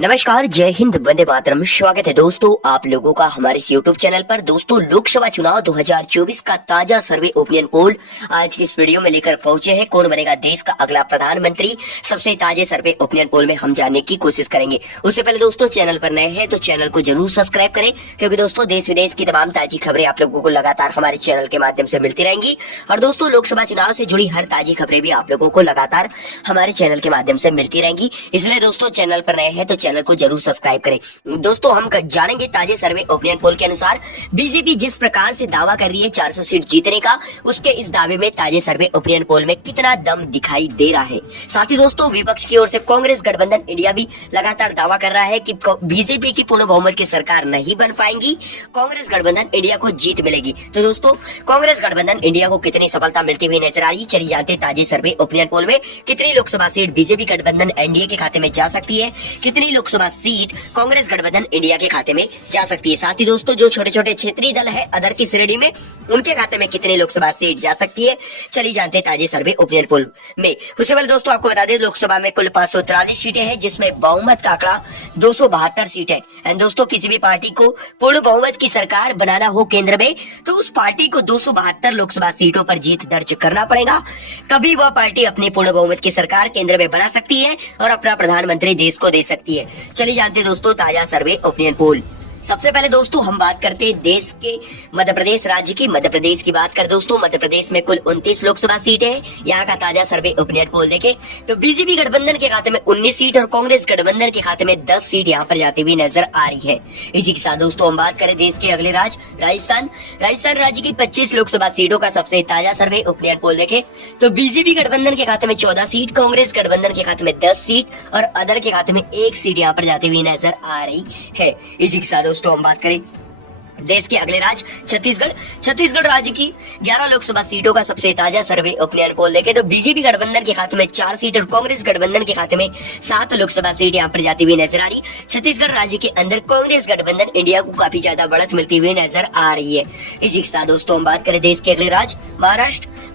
नमस्कार, जय हिंद, वंदे मातरम। स्वागत है दोस्तों आप लोगों का हमारे इस यूट्यूब चैनल पर। दोस्तों, लोकसभा चुनाव 2024 का ताजा सर्वे ओपिनियन पोल आज की इस वीडियो में लेकर पहुंचे हैं। कौन बनेगा देश का अगला प्रधानमंत्री, सबसे ताजे सर्वे ओपिनियन पोल में हम जानने की कोशिश करेंगे। उससे पहले दोस्तों, चैनल पर नए हैं तो चैनल को जरूर सब्सक्राइब करें, क्योंकि दोस्तों देश विदेश की तमाम ताजी खबरें आप लोगों को लगातार हमारे चैनल के माध्यम से मिलती रहेंगी। और दोस्तों, लोकसभा चुनाव से जुड़ी हर ताजी खबरें भी आप लोगों को लगातार हमारे चैनल के माध्यम से मिलती रहेंगी। इसलिए दोस्तों, चैनल पर नए हैं तो चैनल को जरूर सब्सक्राइब करें। दोस्तों, हम जानेंगे ताजे सर्वे ओपिनियन पोल के अनुसार बीजेपी जिस प्रकार से दावा कर रही है 400 सीट जीतने का, उसके इस दावे में ताजे सर्वे ओपिनियन पोल में कितना दम दिखाई दे रहा है। साथ ही दोस्तों, विपक्ष की ओर से कांग्रेस गठबंधन इंडिया भी लगातार दावा कर रहा है कि बीजेपी की पूर्ण बहुमत की सरकार नहीं बन पाएंगी, कांग्रेस गठबंधन इंडिया को जीत मिलेगी। तो दोस्तों, कांग्रेस गठबंधन इंडिया को कितनी सफलता मिलती हुई नजर आ रही, चलिए जानते ताजे सर्वे ओपिनियन पोल में कितनी लोकसभा सीट बीजेपी गठबंधन एनडीए के खाते में जा सकती है, कितनी लोकसभा सीट कांग्रेस गठबंधन इंडिया के खाते में जा सकती है। साथ ही दोस्तों, जो छोटे छोटे क्षेत्रीय दल है अदर की श्रेणी में, उनके खाते में कितनी लोकसभा सीट जा सकती है, चलिए जानते हैं ताजे सर्वे ओपिनियन पोल में। उससे पहले दोस्तों, आपको बता दें लोकसभा में कुल 543 सीटें हैं, जिसमें बहुमत का आंकड़ा 272 सीट है। एंड दोस्तों, किसी भी पार्टी को पूर्ण बहुमत की सरकार बनाना हो केंद्र में, तो उस पार्टी को 272 लोकसभा सीटों पर जीत दर्ज करना पड़ेगा, तभी वह पार्टी अपनी पूर्ण बहुमत की सरकार केंद्र में बना सकती है और अपना प्रधानमंत्री देश को दे सकती है। चलिए जानते दोस्तों ताजा सर्वे ओपिनियन पोल। सबसे पहले दोस्तों, हम बात करते हैं देश के मध्य प्रदेश राज्य की। मध्य प्रदेश की बात करें दोस्तों, मध्य प्रदेश में कुल 29 लोकसभा सीटें हैं। यहाँ का ताजा सर्वे ओपिनियन पोल देखें तो बीजेपी गठबंधन के खाते में 19 सीट और कांग्रेस गठबंधन के खाते में 10 सीट यहाँ पर जाती हुई नजर आ रही है। इसी के साथ दोस्तों, हम बात करें देश के अगले राज्य राजस्थान राज्य की 25 लोकसभा सीटों का सबसे ताजा सर्वे ओपिनियन पोल देखें तो बीजेपी गठबंधन के खाते में 14 सीट, कांग्रेस गठबंधन के खाते में 10 सीट और अदर के खाते में 1 सीट यहाँ पर जाती हुई नजर आ रही है। इसी के साथ दोस्तों, हम बात करें देश के अगले राज्य छत्तीसगढ़ राज्य की 11 लोकसभा सीटों का सबसे ताजा सर्वे ओपिनियन पोल देखें तो बीजेपी गठबंधन के खाते में 4 सीट और कांग्रेस गठबंधन के खाते में 7 लोकसभा सीट यहाँ पर जाती हुई नजर आ रही। छत्तीसगढ़ राज्य के अंदर कांग्रेस गठबंधन इंडिया को काफी ज्यादा बढ़त मिलती हुई नजर आ रही है। इसी के साथ दोस्तों, हम बात करें देश के अगले राज्य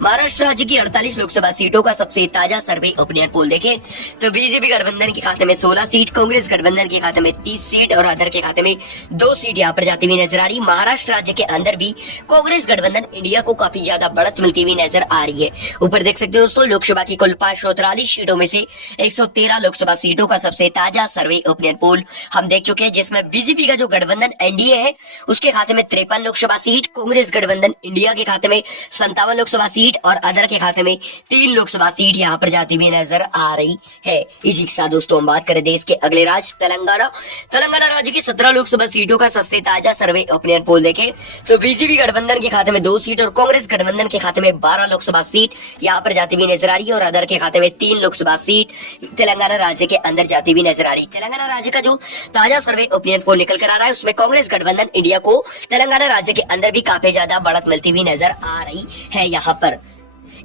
महाराष्ट्र राज्य की 48 लोकसभा सीटों का सबसे ताजा सर्वे ओपिनियन पोल देखें तो बीजेपी गठबंधन के खाते में 16 सीट, कांग्रेस गठबंधन के खाते में 30 सीट और अदर के खाते में 2 सीट यहाँ पर जाती हुई नजर आ रही। महाराष्ट्र राज्य के अंदर भी कांग्रेस गठबंधन इंडिया को काफी ज्यादा बढ़त मिलती हुई नजर आ रही है। ऊपर देख सकते हो दोस्तों, लोकसभा की कुल 543 सीटों में से 113 लोकसभा सीटों का सबसे ताजा सर्वे ओपिनियन पोल हम देख चुके हैं, जिसमें बीजेपी का जो गठबंधन एनडीए है उसके खाते में 53 लोकसभा सीट, कांग्रेस गठबंधन इंडिया के खाते में 57 लोकसभा सीट और अदर के खाते में 3 लोकसभा सीट यहाँ पर जाती हुई नजर आ रही है। इसी के साथ दोस्तों, हम बात करें देश के अगले राज्य तेलंगाना राज्य की 17 लोकसभा सीटों का सबसे ताजा सर्वे ओपिनियन पोल देखें तो बीजेपी गठबंधन के खाते में 2 सीट और कांग्रेस गठबंधन के खाते में 12 लोकसभा सीट यहाँ पर जाती हुई नजर आ रही है और अदर के खाते में 3 लोकसभा सीट तेलंगाना राज्य के अंदर जाती हुई नजर आ रही। तेलंगाना राज्य का जो ताजा सर्वे ओपिनियन पोल निकल कर आ रहा है, उसमें कांग्रेस गठबंधन इंडिया को तेलंगाना राज्य के अंदर भी काफी ज्यादा बढ़त मिलती हुई नजर आ रही है यहाँ पर।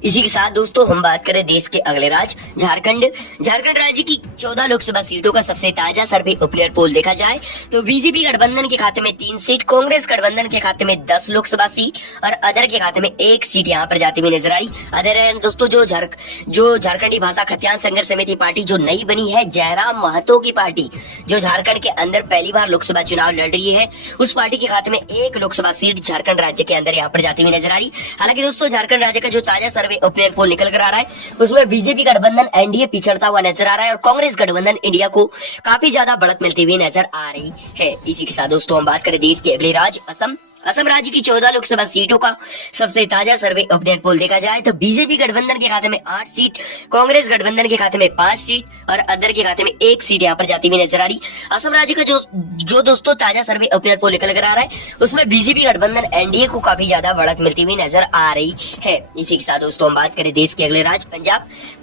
इसी के साथ दोस्तों, हम बात करें देश के अगले राज्य झारखंड राज्य की 14 लोकसभा सीटों का सबसे ताजा सर्वे ओपिनियन पोल देखा जाए तो बीजेपी गठबंधन के खाते में 3 सीट, कांग्रेस गठबंधन के खाते में 10 लोकसभा सीट और अदर के खाते में 1 सीट यहाँ पर जाती हुई नजर आ रही। अदर दोस्तों, जो झारखंडी भाषा खतियान संघर्ष समिति पार्टी जो नई बनी है, जयराम महतो की पार्टी जो झारखंड के अंदर पहली बार लोकसभा चुनाव लड़ रही है, उस पार्टी के खाते में 1 लोकसभा सीट झारखंड राज्य के अंदर यहाँ पर जाती हुई नजर आ रही। हालांकि दोस्तों, झारखंड राज्य का जो ताजा सर्वे ओपिनियन पोल निकल कर आ रहा है, उसमें बीजेपी गठबंधन एनडीए पिछड़ता हुआ नजर आ रहा है और कांग्रेस गठबंधन इंडिया को काफी ज्यादा बढ़त मिलती हुई नजर आ रही है। इसी के साथ दोस्तों, हम बात करें देश के अगले राज्य असम राज्य की 14 लोकसभा सीटों का सबसे ताजा सर्वे ओपिनियन पोल देखा जाए तो बीजेपी गठबंधन के खाते में 8 सीट, कांग्रेस गठबंधन के खाते में 5 सीट और अदर के खाते में 1 सीट यहाँ पर जाती हुई नजर आ रही। असम राज्य का जो दोस्तों ताजा सर्वे ओपिनियन पोल निकल कर आ रहा है, उसमें बीजेपी गठबंधन एनडीए को काफी ज्यादा बढ़त मिलती हुई नजर आ रही है। इसी के साथ दोस्तों, हम बात करें देश के अगले राज्य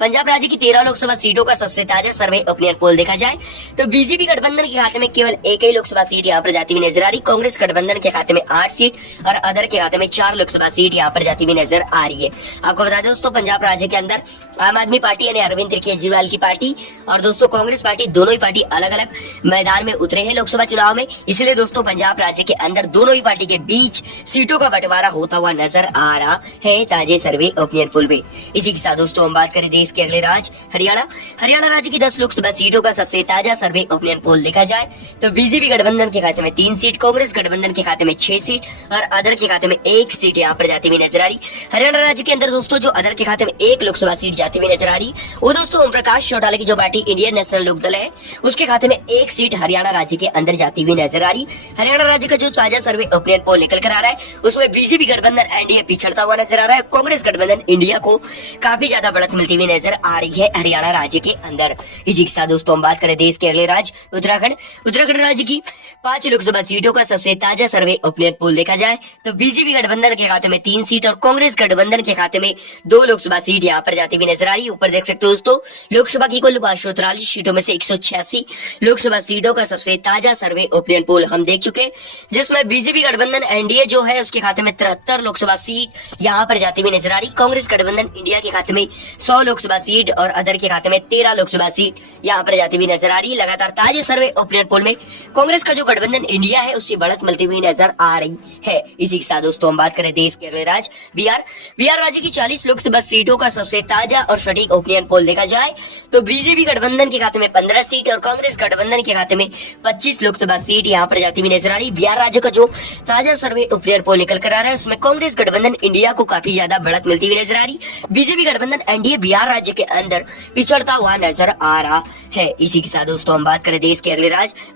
पंजाब राज्य की 13 लोकसभा सीटों का सबसे ताजा सर्वे ओपिनियन पोल देखा जाए तो बीजेपी गठबंधन के खाते में केवल 1 ही लोकसभा सीट यहाँ पर जाती हुई नजर आ रही। कांग्रेस गठबंधन के खाते में 8 8 सीट और अदर के खाते में 4 लोकसभा सीट यहाँ पर जाती हुई नजर आ रही है। आपको बता दें दोस्तों, पंजाब राज्य के अंदर आम आदमी पार्टी यानी अरविंद केजरीवाल की पार्टी और दोस्तों कांग्रेस पार्टी, दोनों ही पार्टी अलग अलग मैदान में उतरे हैं लोकसभा चुनाव में। इसलिए दोस्तों पंजाब राज्य के अंदर दोनों ही पार्टी के बीच सीटों का बंटवारा होता हुआ नजर आ रहा है ताजे सर्वे ओपिनियन पोल में। इसी के साथ दोस्तों हम बात करें देश के अगले राज्य हरियाणा राज्य की 10 लोकसभा सीटों का सबसे ताजा सर्वे ओपिनियन पोल देखा जाए तो बीजेपी गठबंधन के खाते में 3 सीट, कांग्रेस गठबंधन के खाते में 6 सीट और अदर के खाते में 1 सीट यहाँ पर जाती हुई नजर आ रही। हरियाणा राज्य के अंदर दोस्तों जो अदर के खाते में 1 लोकसभा सीट जाती हुई नजर आ रही वो दोस्तों ओम प्रकाश चौटाला की जो पार्टी इंडियन नेशनल लोकदल है उसके खाते में 1 सीट हरियाणा राज्य के अंदर जाती हुई नजर आ रही। हरियाणा राज्य का जो ताजा सर्वे ओपिनियन पोल निकल कर आ रहा है उसमें बीजेपी गठबंधन एनडीए पिछड़ता हुआ नजर आ रहा है, कांग्रेस गठबंधन इंडिया को काफी ज्यादा बढ़त मिलती हुई नजर आ रही है हरियाणा राज्य के अंदर। इसी के साथ दोस्तों हम बात करें देश के अगले राज्य उत्तराखंड राज्य की 5 लोकसभा सीटों का सबसे ताजा सर्वे ओपिनियन पोल देखा जाए तो बीजेपी गठबंधन के खाते में 3 सीट और कांग्रेस गठबंधन के खाते में 2 लोकसभा सीट यहाँ पर जाती हुई नजर आ रही है। ऊपर देख सकते हो दोस्तों, लोकसभा की कुल 543 सीटों में से 186 लोकसभा सीटों का सबसे ताजा सर्वे ओपिनियन पोल हम देख चुके, जिसमें बीजेपी गठबंधन एनडीए जो है उसके खाते में 73 लोकसभा सीट यहाँ पर जाती हुई नजर आ रही। कांग्रेस गठबंधन इंडिया के खाते में 100 लोकसभा सीट और अदर के खाते में 13 लोकसभा सीट यहाँ पर जाती हुई नजर आ रही है। लगातार ताजे सर्वे ओपिनियन पोल में कांग्रेस का जो गठबंधन इंडिया है उससे बढ़त मिलती हुई नजर आ रही है। इसी के साथ दोस्तों हम बात करें देश के अगले राज्य बिहार राज्य की 40 लोकसभा सीटों का सबसे ताजा और सटीक ओपिनियन पोल देखा जाए तो बीजेपी गठबंधन के खाते में 15 सीट और कांग्रेस गठबंधन के खाते में 25 लोकसभा सीट यहाँ पर जाती हुई नजर आ रही। बिहार राज्य का जो ताजा सर्वे ओपिनियन पोल निकल कर आ रहा है उसमें कांग्रेस गठबंधन इंडिया को काफी ज्यादा बढ़त मिलती हुई नजर आ रही। बीजेपी गठबंधन एनडीए बिहार राज्य के अंदर पिछड़ता हुआ नजर आ रहा है। इसी के साथ दोस्तों हम बात करें देश के अगले राज्य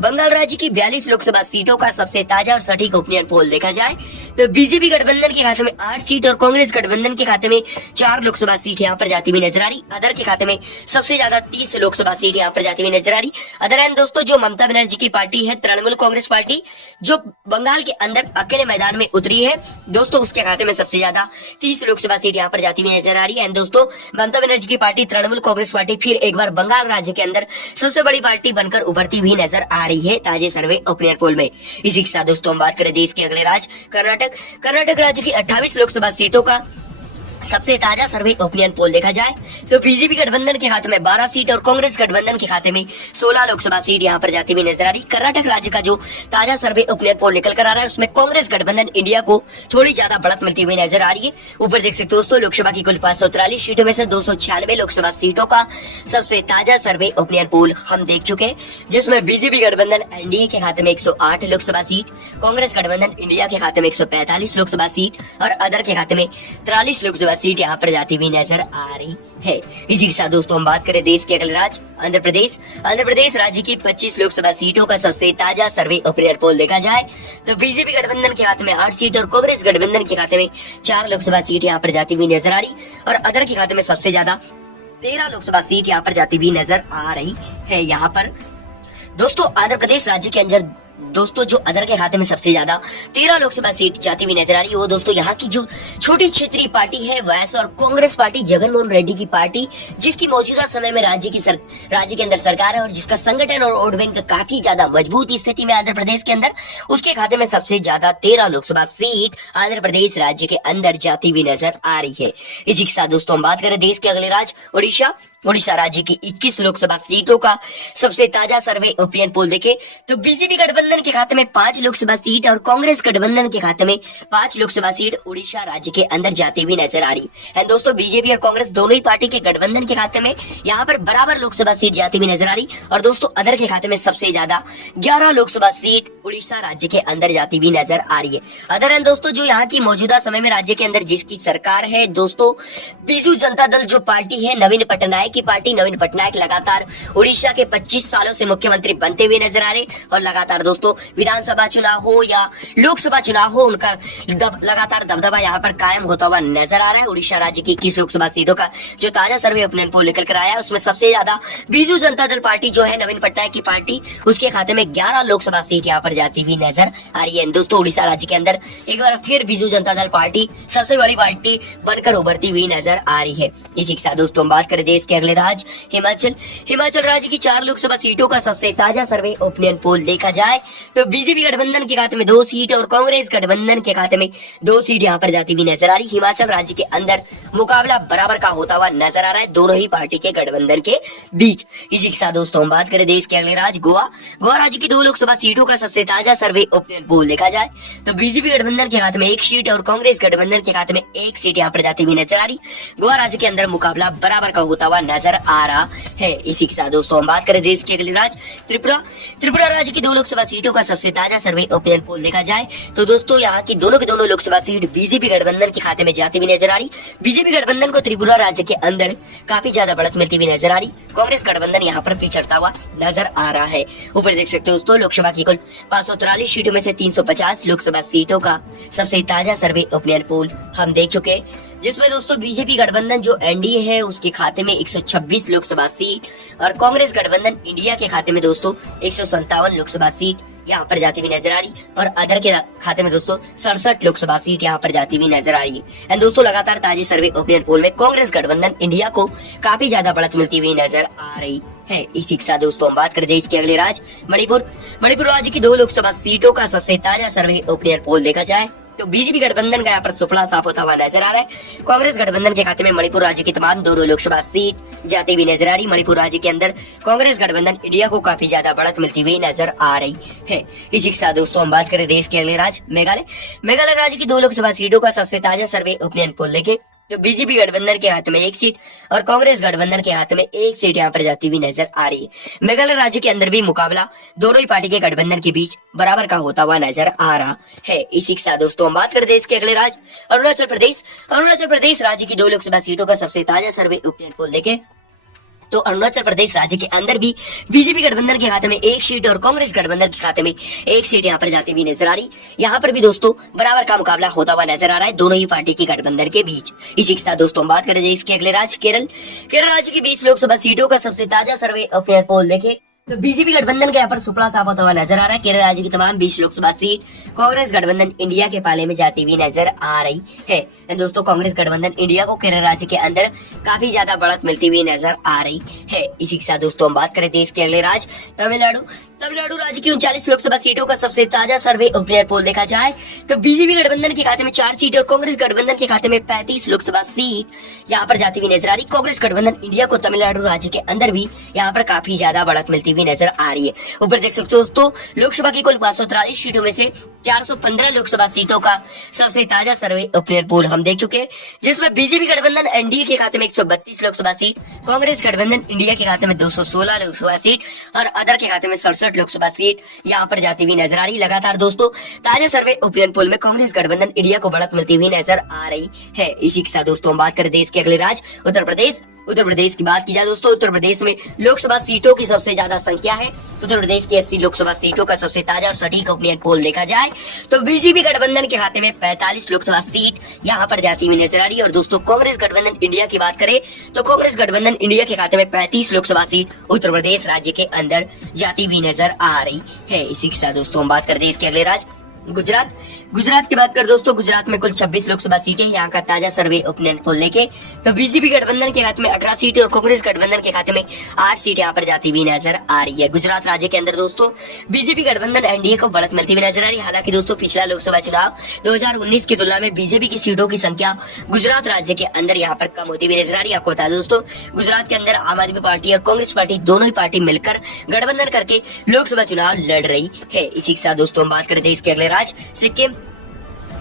बंगाल राज्य की 42 लोकसभा सीटों का सबसे ताजा और सटीक ओपिनियन पोल देखा जाए तो बीजेपी गठबंधन के खाते में 8 सीट और कांग्रेस गठबंधन के खाते में 4 लोकसभा सीट यहाँ पर जाती हुई नजर आ रही। अदर के खाते में सबसे ज्यादा 30 लोकसभा सीट यहाँ पर जाती हुई नजर आ रही। अदर एंड दोस्तों जो ममता बनर्जी की पार्टी है तृणमूल कांग्रेस पार्टी जो बंगाल के अंदर अकेले मैदान में उतरी है दोस्तों, उसके खाते में सबसे ज्यादा 30 लोकसभा सीट यहाँ पर जाती हुई नजर आ रही है। एंड दोस्तों ममता बनर्जी की पार्टी तृणमूल कांग्रेस पार्टी फिर एक बार बंगाल राज्य के अंदर सबसे बड़ी पार्टी बनकर उभरती हुई नजर आ रही है ताजे सर्वे ओपिनियन पोल में। इसी के साथ दोस्तों हम बात करें देश के अगले राज्य कर्नाटक राज्य की 28 लोकसभा सीटों का सबसे ताजा सर्वे ओपिनियन पोल देखा जाए तो बीजेपी गठबंधन के खाते में 12 सीट और कांग्रेस गठबंधन के खाते में 16 लोकसभा सीट यहाँ पर जाती हुई नजर आ रही। कर्नाटक राज्य का जो ताजा सर्वे ओपिनियन पोल निकल कर आ रहा है उसमें कांग्रेस गठबंधन इंडिया को थोड़ी ज्यादा बढ़त मिलती हुई नजर आ रही है। ऊपर देख सकते हो दोस्तों, लोकसभा की कुल 543 सीटों में से 296 लोकसभा सीटों का सबसे ताजा सर्वे ओपिनियन पोल हम देख चुके, जिसमें बीजेपी गठबंधन एनडीए के खाते में 108 लोकसभा सीट, कांग्रेस गठबंधन इंडिया के खाते में 145 लोकसभा सीट और अदर के खाते में 43 लोकसभा सीट यहाँ पर जाती हुई नजर आ रही है। इसी के साथ दोस्तों हम बात करें देश के अगले राज्य आंध्र प्रदेश राज्य की 25 लोकसभा सीटों का सबसे ताजा सर्वे ओपिनियन पोल देखा जाए तो बीजेपी गठबंधन के खाते में 8 सीट और कांग्रेस गठबंधन के खाते में 4 लोकसभा सीट यहाँ पर जाती हुई नजर आ रही और अदर के खाते में सबसे ज्यादा 13 लोकसभा सीट यहाँ पर जाती हुई नजर आ रही है। यहाँ पर दोस्तों आंध्र प्रदेश राज्य के अंदर दोस्तों जो अदर के खाते में सबसे ज्यादा 13 लोकसभा सीट जाती हुई नजर आ रही है वो दोस्तों यहाँ की जो छोटी क्षेत्रीय पार्टी है वैस और कांग्रेस पार्टी जगनमोहन रेड्डी की पार्टी जिसकी मौजूदा समय में राज्य के अंदर सरकार है और जिसका संगठन और वोट बैंक काफी ज्यादा मजबूत स्थिति में आंध्र प्रदेश के अंदर, उसके खाते में सबसे ज्यादा 13 लोकसभा सीट आंध्र प्रदेश राज्य के अंदर जाती हुई नजर आ रही है। इसी के साथ दोस्तों हम बात करें देश के अगले राज्य उड़ीसा राज्य की 21 लोकसभा सीटों का सबसे ताजा सर्वे ओपिनियन पोल देखे तो बीजेपी गठबंधन के खाते में 5 लोकसभा सीट और कांग्रेस गठबंधन के खाते में 5 लोकसभा सीट उड़ीसा राज्य के अंदर जाती हुई नजर आ रही है। दोस्तों बीजेपी और कांग्रेस दोनों ही पार्टी के गठबंधन के खाते में यहाँ पर बराबर लोकसभा सीट जाती हुई नजर आ रही और दोस्तों अदर के खाते में सबसे ज्यादा 11 लोकसभा सीट उड़ीसा राज्य के अंदर जाती हुई नजर आ रही है। अदर एंड दोस्तों जो यहाँ की मौजूदा समय में राज्य के अंदर जिसकी सरकार है दोस्तों बीजू जनता दल जो पार्टी है नवीन पटनायक की पार्टी, नवीन पटनायक लगातार उड़ीसा के 25 सालों से मुख्यमंत्री बनते हुए नजर आ रहे और लगातार दोस्तों विधानसभा चुनाव हो या लोकसभा चुनाव हो उनका लगातार दबदबा यहाँ पर कायम होता हुआ नजर आ रहा है। उड़ीसा राज्य की 21 लोकसभा सीटों का जो ताजा सर्वे ओपिनियन पोल निकल कर आया उसमें सबसे ज्यादा बीजू जनता दल पार्टी जो है नवीन पटनायक की पार्टी उसके खाते में 11 लोकसभा सीट यहाँ पर जाती हुई नजर आ रही है। दोस्तों उड़ीसा राज्य के अंदर एक बार फिर बीजू जनता दल पार्टी सबसे बड़ी पार्टी बनकर उभरती हुई नजर आ रही है। इसी के साथ दोस्तों हम बात करें देश के अगले राज्य हिमाचल। हिमाचल राज्य की 4 लोकसभा सीटों का सबसे ताजा सर्वे ओपिनियन पोल देखा जाए तो बीजेपी गठबंधन के खाते में 2 सीट और कांग्रेस गठबंधन के खाते में 2 सीट यहाँ पर जाती हुई नजर आ रही। हिमाचल राज्य के अंदर मुकाबला बराबर का होता हुआ नजर आ रहा है दोनों ही पार्टी के गठबंधन के बीच। इसी के साथ दोस्तों हम बात करें देश के अगले राज्य गोवा। गोवा राज्य की 2 लोकसभा सीटों का सबसे ताजा सर्वे ओपिनियन पोल देखा जाए तो बीजेपी गठबंधन के खाते में 1 सीट और कांग्रेस गठबंधन के खाते में 1 सीट यहाँ पर जाती हुई नजर आ रही। गोवा राज्य के अंदर मुकाबला बराबर का होता हुआ नजर आ रहा है। इसी के साथ दोस्तों हम बात करें देश के अगले राज्य त्रिपुरा। त्रिपुरा राज्य की 2 लोकसभा सीटों का सबसे ताजा सर्वे ओपिनियन पोल देखा जाए तो दोस्तों यहाँ की दोनों के दोनों लोकसभा सीट बीजेपी गठबंधन के खाते में जाती हुई नजर आ रही। बीजेपी गठबंधन को त्रिपुरा राज्य के अंदर काफी ज्यादा बढ़त मिलती हुई नजर आ रही। कांग्रेस गठबंधन यहाँ पर पिछड़ता हुआ नजर आ रहा है। ऊपर देख सकते हो दोस्तों लोकसभा की कुल 543 सीटों में से 350 लोकसभा सीटों का सबसे ताजा सर्वे ओपिनियन पोल हम देख चुके हैं, जिसमें दोस्तों बीजेपी गठबंधन जो एनडीए है उसके खाते में 126 लोकसभा सीट और कांग्रेस गठबंधन इंडिया के खाते में दोस्तों 157 लोकसभा सीट यहाँ पर जाती हुई नजर आ रही और अदर के खाते में दोस्तों 67 लोकसभा सीट यहाँ पर जाती हुई नजर आ रही है। एंड दोस्तों लगातार ताजे सर्वे ओपिनियन पोल में कांग्रेस गठबंधन इंडिया को काफी ज्यादा बढ़त मिलती हुई नजर आ रही है। इसी के साथ दोस्तों हम बात करें देश के अगले राज्य मणिपुर। मणिपुर राज्य की 2 लोकसभा सीटों का सबसे ताजा सर्वे ओपिनियन पोल देखा जाए तो बीजेपी गठबंधन का यहाँ पर सुपड़ा साफ होता हुआ नजर आ रहा है। कांग्रेस गठबंधन के खाते में मणिपुर राज्य की तमाम दोनों लोकसभा सीट जाती हुई नजर आ रही। मणिपुर राज्य के अंदर कांग्रेस गठबंधन इंडिया को काफी ज्यादा बढ़त मिलती हुई नजर आ रही है। इसी के साथ दोस्तों हम बात करें देश के अगले राज्य मेघालय। मेघालय राज्य की 2 लोकसभा सीटों का सबसे ताजा सर्वे ओपिनियन पोल देखे तो बीजेपी गठबंधन के हाथ में 1 सीट और कांग्रेस गठबंधन के हाथ में 1 सीट यहाँ पर जाती हुई नजर आ रही है। मेघालय राज्य के अंदर भी मुकाबला दोनों ही पार्टी के गठबंधन के बीच बराबर का होता हुआ नजर आ रहा है। इसी के साथ दोस्तों हम बात करें देश के अगले राज्य अरुणाचल प्रदेश। अरुणाचल प्रदेश राज्य की 2 लोकसभा सीटों का सबसे ताजा सर्वे ओपिनियन पोल देखे तो अरुणाचल प्रदेश राज्य के अंदर भी बीजेपी गठबंधन के खाते में 1 सीट और कांग्रेस गठबंधन के खाते में 1 सीट यहाँ पर जाती हुई नजर आ रही। यहाँ पर भी दोस्तों बराबर का मुकाबला होता हुआ नजर आ रहा है दोनों ही पार्टी की गठबंधन के बीच। इसी के साथ दोस्तों हम बात करें इसके अगले राज्य केरल। केरल राज्य की 20 लोकसभा सीटों का सबसे ताजा सर्वे ओपिनियन पोल देखे तो बीजेपी गठबंधन के यहाँ पर सुपड़ा साफ होता हुआ नजर आ रहा है। केरल राज्य की तमाम 20 लोकसभा सीट कांग्रेस गठबंधन इंडिया के पाले में जाती हुई नजर आ रही है। दोस्तों कांग्रेस गठबंधन इंडिया को केरल राज्य के अंदर काफी ज्यादा बढ़त मिलती हुई नजर आ रही है। इसी के साथ दोस्तों हम बात करें देश के अगले राज्य तमिलनाडु। तमिलनाडु राज्य की 39 लोकसभा सीटों का सबसे ताजा सर्वे ओपिनियन पोल देखा जाए तो बीजेपी गठबंधन के खाते में 4 सीट और कांग्रेस गठबंधन के खाते में 35 लोकसभा सीट यहाँ पर जाती हुई नजर आ रही। कांग्रेस गठबंधन इंडिया को तमिलनाडु राज्य के अंदर भी यहाँ पर काफी ज्यादा बढ़त मिलती हुई नजर आ रही है। ऊपर देख सकते हो दोस्तों लोकसभा की कुल 543 सीटों में से 415 लोकसभा सीटों का सबसे ताजा सर्वे ओपिनियन पोल हम देख चुके हैं, जिसमें बीजेपी गठबंधन एनडीए के खाते में 132 लोकसभा सीट, कांग्रेस गठबंधन इंडिया के खाते में 216 लोकसभा सीट और अदर के खाते में 67 लोकसभा सीट यहाँ पर जाती हुई नजर आ रही। लगातार दोस्तों ताजा सर्वे ओपिनियन पोल में कांग्रेस गठबंधन इंडिया को बढ़त मिलती हुई नजर आ रही है। इसी के साथ दोस्तों हम बात करें देश के अगले राज्य उत्तर प्रदेश। उत्तर प्रदेश की बात की जाए दोस्तों उत्तर प्रदेश में लोकसभा सीटों की सबसे ज्यादा संख्या है। उत्तर प्रदेश की 80 लोकसभा सीटों का सबसे ताजा और सटीक ओपिनियन पोल देखा जाए तो बीजेपी गठबंधन के खाते में 45 लोकसभा सीट यहाँ पर जाती हुई नजर आ रही है। और दोस्तों कांग्रेस गठबंधन इंडिया की बात करें तो कांग्रेस गठबंधन इंडिया के खाते में 35 लोकसभा सीट उत्तर प्रदेश राज्य के अंदर जाती हुई नजर आ रही है। इसी के साथ दोस्तों हम बात करते हैं इसके अगले राज्य गुजरात। गुजरात की बात कर दोस्तों गुजरात में कुल 26 लोकसभा सीटें यहाँ का ताजा सर्वे ओपिनियन पोल लेके तो बीजेपी गठबंधन के खाते में 18 सीटें और कांग्रेस गठबंधन के खाते में 8 सीट यहाँ पर जाती हुई नजर आ रही है। गुजरात राज्य के अंदर दोस्तों बीजेपी गठबंधन एनडीए को बढ़त मिलती हुई नजर आ रही है। हालांकि दोस्तों पिछला लोकसभा चुनाव 2019 की तुलना में बीजेपी की सीटों की संख्या गुजरात राज्य के अंदर यहाँ पर कम होती हुई नजर आ रही है। आपको बता दें दोस्तों गुजरात के अंदर आम आदमी पार्टी और कांग्रेस पार्टी दोनों ही पार्टी मिलकर गठबंधन करके लोकसभा चुनाव लड़ रही है। इसी के साथ दोस्तों हम बात करें देश के अगले राज्य सिक्किम।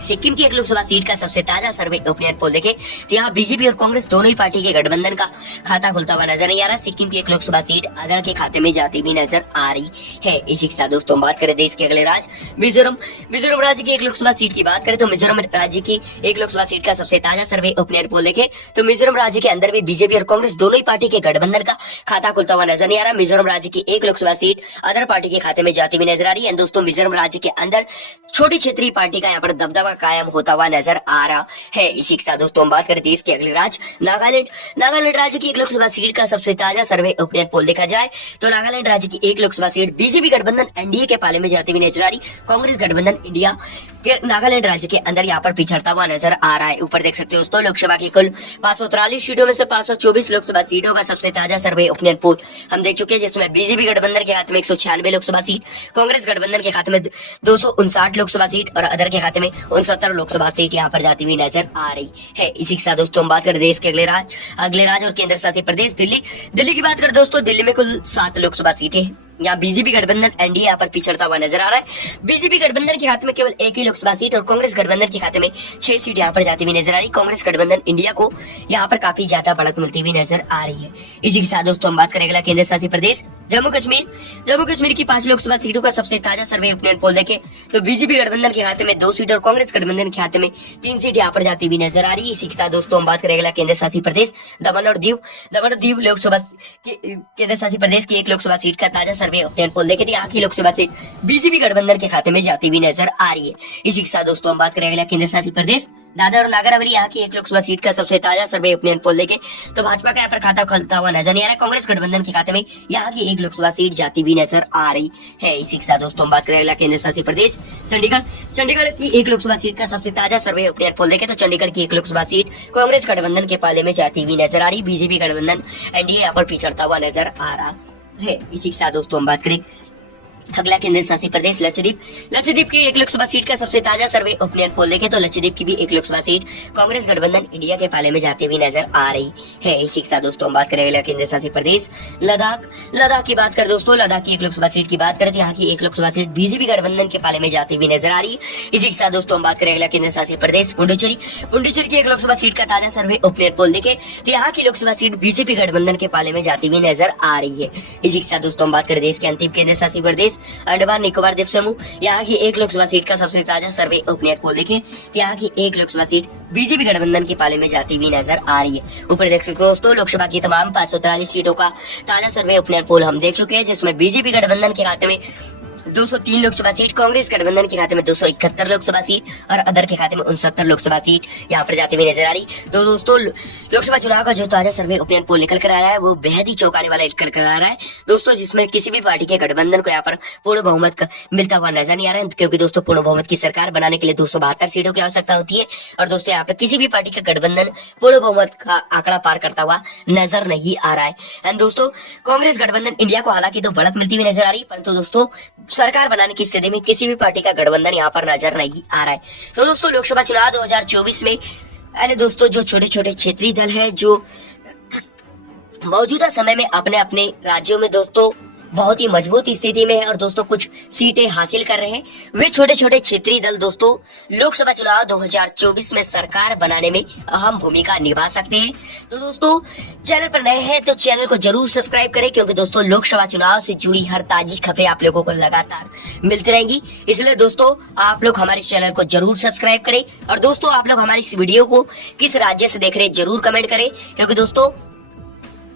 सिक्किम की 1 लोकसभा सीट का सबसे ताजा सर्वे ओपिनियन पोल देखे तो यहाँ बीजेपी और कांग्रेस दोनों ही पार्टी के गठबंधन का खाता खुलता हुआ नजर नहीं आ रहा। सिक्किम की 1 लोकसभा सीट अदर के खाते में जाती हुई नजर आ रही है। इसी के साथ दोस्तों हम बात करें देश के अगले राज्य मिजोरम। मिजोरम राज्य की 1 लोकसभा सीट की बात करें तो मिजोरम राज्य की 1 लोकसभा सीट का सबसे ताजा सर्वे ओपिनियन पोल देखे तो मिजोरम राज्य के अंदर भी बीजेपी और कांग्रेस दोनों ही पार्टी के गठबंधन का खाता खुलता हुआ नजर नहीं आ रहा। मिजोरम राज्य की 1 लोकसभा सीट अदर पार्टी के खाते में जाती हुई नजर आ रही है। दोस्तों मिजोरम राज्य के अंदर छोटी क्षेत्रीय पार्टी का यहाँ पर दबदबा कायम होता हुआ नजर आ रहा है। इसी के साथ दोस्तों हम बात करें देश के अगले राज्य नागालैंड राज्य की एक लोकसभा सीट का सबसे ताजा सर्वे ओपिनियन पोल देखा जाए तो नागालैंड राज्य की एक लोकसभा सीट बीजेपी गठबंधन एनडीए के पाले में जाती हुई नजर आ रही। कांग्रेस गठबंधन इंडिया के नागालैंड राज्य के अंदर यहाँ पर पिछड़ता हुआ नजर आ रहा है। ऊपर देख सकते हो दोस्तों लोकसभा की कुल 543 सीटों में से 524 लोकसभा सीटों का सबसे ताजा सर्वे ओपिनियन पोल हम देख चुके हैं, जिसमें बीजेपी गठबंधन के खाते में 196 लोकसभा सीट, कांग्रेस गठबंधन के खाते में 259 लोकसभा सीट और अदर के खाते में 69 लोकसभा सीट यहाँ पर जाती हुई नजर आ रही है। इसी के साथ दोस्तों हम बात करें देश के अगले राज्य और केंद्र शासित प्रदेश दिल्ली की बात करें दोस्तों, दिल्ली में कुल 7 लोकसभा सीटें हैं। यहाँ बीजेपी गठबंधन एनडीए यहाँ पर पिछड़ता हुआ नजर आ रहा है। बीजेपी गठबंधन के खाते में केवल एक ही लोकसभा सीट और कांग्रेस गठबंधन के खाते में 6 सीट यहाँ पर जाती हुई नजर आ रही। कांग्रेस गठबंधन इंडिया को यहाँ पर काफी ज्यादा बढ़त मिलती हुई नजर आ रही है। इसी के साथ दोस्तों हम बात करें अगला केंद्र शासित प्रदेश जम्मू कश्मीर की 5 लोकसभा सीटों का सबसे ताजा सर्वे ओपिनियन पोल देखे तो बीजेपी गठबंधन के खाते में 2 सीट और कांग्रेस गठबंधन के खाते में 3 सीट यहाँ पर जाती हुई नजर आ रही है। इसी के साथ दोस्तों हम बात करें अगला केंद्र शासित प्रदेश दमन और दीव लोकसभा केंद्र शासित प्रदेश की एक लोकसभा सीट का ताजा सर्वे ओपिनियन पोल देखे यहाँ की लोकसभा सीट बीजेपी गठबंधन के खाते में जाती हुई नजर आ रही है। इसी के साथ दोस्तों हम बात करें अगला केंद्र शासित प्रदेश दादर और नागर हवेली यहाँ की एक लोकसभा सीट का सबसे ताजा सर्वे ओपिनियन पोल देखे तो भाजपा का यहाँ पर खाता खुलता हुआ नजर नहीं आ रहा है। कांग्रेस गठबंधन के खाते में यहाँ की एक लोकसभा सीट जाती हुई नजर आ रही है। इसी के साथ दोस्तों हम बात करें अगला केंद्र शासित प्रदेश चंडीगढ़ की एक लोकसभा सीट का सबसे ताजा सर्वे ओपिनियन पोल देखे तो चंडीगढ़ की एक लोकसभा सीट कांग्रेस गठबंधन के पाले में जाती हुई नजर आ रही। बीजेपी गठबंधन एनडीए यहाँ पर पिछड़ता हुआ नजर आ रहा है। इसी के साथ दोस्तों हम बात करें अगला केंद्र शासित प्रदेश लक्षद्वीप की एक लोकसभा सीट का सबसे ताजा सर्वे ओपिनियन पोल देखे तो लक्षद्वीप की भी एक लोकसभा सीट कांग्रेस गठबंधन इंडिया के पाले में जाती हुई नजर आ रही है। इसी के साथ दोस्तों हम बात करें अगला केंद्र शासित प्रदेश लद्दाख की बात करें दोस्तों, लद्दाख की एक लोकसभा सीट की बात करें तो यहाँ की एक लोकसभा सीट बीजेपी गठबंधन के पाले में जाती हुई नजर आ रही है। इसी के साथ दोस्तों हम बात करें अगला केंद्र शासित प्रदेश पुडुचेरी की एक लोकसभा सीट का ताजा सर्वे ओपिनियन पोल देखे तो यहाँ की लोकसभा सीट बीजेपी गठबंधन के पाले में जाती हुई नजर आ रही है। इसी के साथ दोस्तों हम बात करें देश के अंतिम केंद्र शासित प्रदेश अंडमान निकोबार द्वीप समूह यहाँ की एक लोकसभा सीट का सबसे ताजा सर्वे ओपिनियन पोल देखें तो यहाँ की एक लोकसभा सीट बीजेपी गठबंधन के पाले में जाती हुई नजर आ रही है। ऊपर देख सकते हो दोस्तों लोकसभा की तमाम 543 सीटों का ताजा सर्वे ओपिनियन पोल हम देख चुके हैं, जिसमें बीजेपी गठबंधन के खाते में 203 लोकसभा सीट, कांग्रेस गठबंधन के खाते में 271 लोकसभा सीट और अदर के खाते में 69 लोकसभा सीट यहाँ पर जाती हुई नजर आ रही। तो दोस्तों लोकसभा चुनाव का जो ताजा सर्वे ओपिनियन पोल निकल कर आ रहा है वो बेहद ही चौंकाने वाला निकल कर आ रहा है दोस्तों, जिसमें किसी भी पार्टी के गठबंधन को यहाँ पर पूर्ण बहुमत मिलता हुआ नजर नहीं आ रहा है, क्योंकि दोस्तों पूर्ण बहुमत की सरकार बनाने के लिए 272 सीटों की आवश्यकता होती है और दोस्तों यहाँ पर किसी भी पार्टी का गठबंधन पूर्ण बहुमत का आंकड़ा पार करता हुआ नजर नहीं आ रहा है। एंड दोस्तों कांग्रेस गठबंधन इंडिया को हालांकि तो बढ़त मिलती हुई नजर आ रही है, परंतु दोस्तों सरकार बनाने की स्थिति में किसी भी पार्टी का गठबंधन यहाँ पर नजर नहीं आ रहा है। तो दोस्तों लोकसभा चुनाव 2024 में यानी दोस्तों जो छोटे छोटे क्षेत्रीय दल है जो मौजूदा समय में अपने अपने राज्यों में दोस्तों बहुत ही मजबूत स्थिति में है और दोस्तों कुछ सीटें हासिल कर रहे हैं, वे छोटे छोटे क्षेत्रीय दल दोस्तों लोकसभा चुनाव 2024 में सरकार बनाने में अहम भूमिका निभा सकते हैं। तो दोस्तों चैनल पर नए हैं तो चैनल को जरूर सब्सक्राइब करें, क्योंकि दोस्तों लोकसभा चुनाव से जुड़ी हर ताजी खबरें आप लोगों को लगातार मिलती रहेंगी। इसलिए दोस्तों आप लोग हमारे चैनल को जरूर सब्सक्राइब करें और दोस्तों आप लोग हमारी इस वीडियो को किस राज्य से देख रहे हैं जरूर कमेंट करें, क्योंकि दोस्तों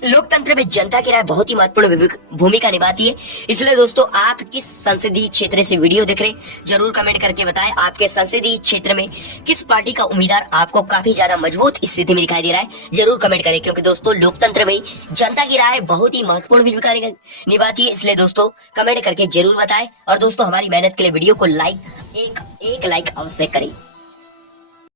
लोकतंत्र में जनता की राय बहुत ही महत्वपूर्ण भूमिका निभाती है। इसलिए दोस्तों आप किस संसदीय क्षेत्र से वीडियो देख रहे जरूर कमेंट करके बताएं, आपके संसदीय क्षेत्र में किस पार्टी का उम्मीदवार आपको काफी ज्यादा मजबूत स्थिति में दिखाई दे रहा है जरूर कमेंट करें, क्योंकि दोस्तों लोकतंत्र में जनता की राय बहुत ही महत्वपूर्ण भूमिका निभाती है। इसलिए दोस्तों कमेंट करके जरूर बताएं और दोस्तों हमारी मेहनत के लिए वीडियो को एक लाइक अवश्य करें।